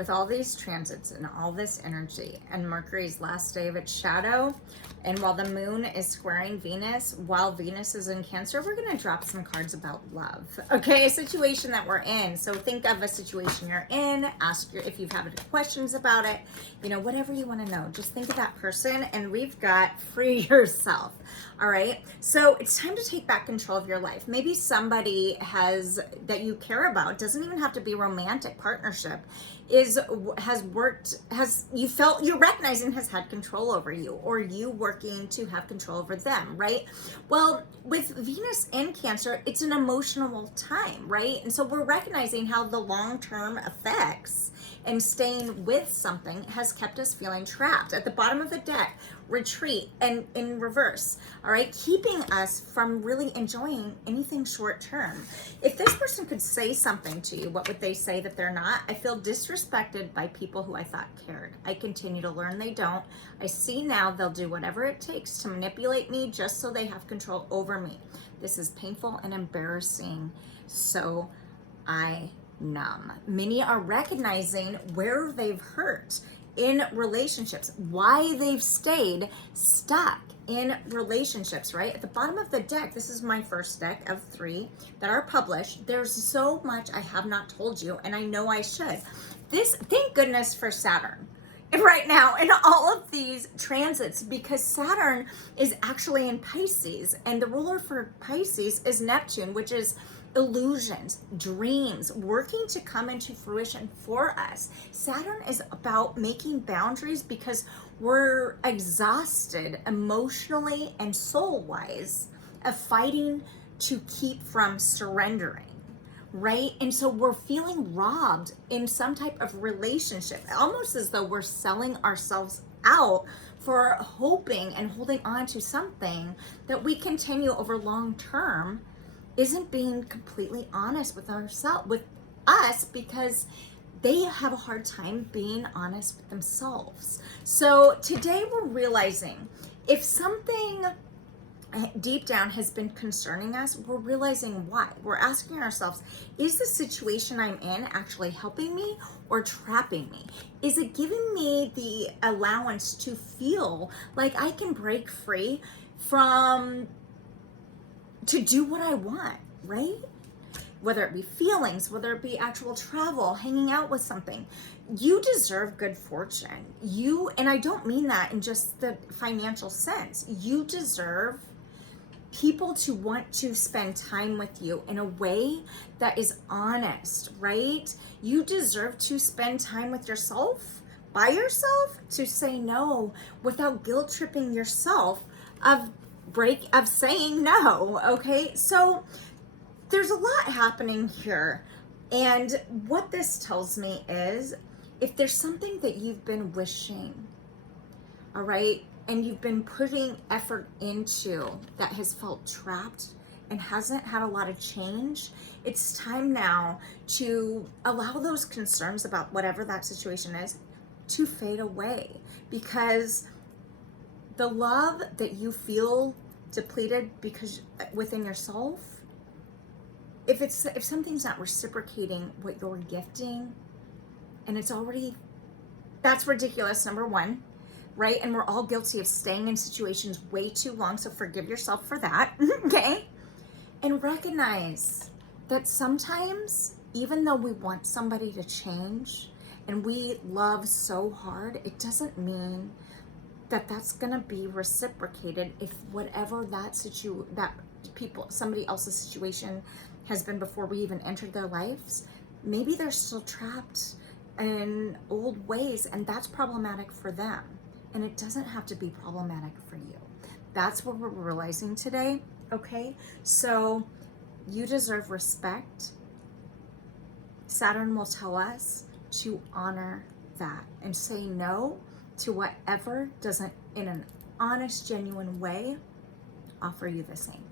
with all these transits and all this energy and Mercury's last day of its shadow, and while the moon is squaring Venus, while Venus is in Cancer, we're going to drop some cards about love. Okay, a situation that we're in. So think of a situation you're in, ask if you have any questions about it, whatever you want to know. Just think of that person, and we've got free yourself. All right, so it's time to take back control of your life. Maybe somebody that you care about, doesn't even have to be romantic partnership, you're recognizing has had control over you, or you working to have control over them, right? Well, with Venus in Cancer, it's an emotional time, right? And so we're recognizing how the long-term effects and staying with something has kept us feeling trapped. At the bottom of the deck, retreat and in reverse, all right, keeping us from really enjoying anything short term. If this person could say something to you, what would they say that they're not? I feel disrespected by people who I thought cared. I continue to learn they don't. I see now they'll do whatever it takes to manipulate me just so they have control over me. This is painful and embarrassing, so I numb. Many are recognizing where they've hurt in relationships, why they've stayed stuck in relationships, right? At the bottom of the deck, this is my first deck of 3 that are published. There's so much I have not told you, and I know I should. Thank goodness for Saturn right now in all of these transits, because Saturn is actually in Pisces, and the ruler for Pisces is Neptune, which is illusions, dreams, working to come into fruition for us. Saturn is about making boundaries because we're exhausted emotionally and soul-wise of fighting to keep from surrendering, right? And so we're feeling robbed in some type of relationship, almost as though we're selling ourselves out for hoping and holding on to something that we continue over long term isn't being completely honest with us, because they have a hard time being honest with themselves. So today we're realizing if something deep down has been concerning us, we're realizing why. We're asking ourselves, is the situation I'm in actually helping me or trapping me? Is it giving me the allowance to feel like I can break free to do what I want, right? Whether it be feelings, whether it be actual travel, hanging out with something. You deserve good fortune. And I don't mean that in just the financial sense. You deserve people to want to spend time with you in a way that is honest, right? You deserve to spend time with yourself, by yourself, to say no without guilt tripping yourself of saying no. Okay, so there's a lot happening here, and what this tells me is if there's something that you've been wishing, all right, and you've been putting effort into that has felt trapped and hasn't had a lot of change, it's time now to allow those concerns about whatever that situation is to fade away, because the love that you feel depleted because within yourself, if something's not reciprocating what you're gifting, and that's ridiculous, number one, right? And we're all guilty of staying in situations way too long, so forgive yourself for that. Okay, and recognize that sometimes, even though we want somebody to change and we love so hard, it doesn't mean that that's gonna be reciprocated if whatever somebody else's situation has been before we even entered their lives. Maybe they're still trapped in old ways, and that's problematic for them, and it doesn't have to be problematic for you. That's what we're realizing today. Okay, so you deserve respect. Saturn will tell us to honor that and say no to whatever doesn't, in an honest, genuine way, offer you the same.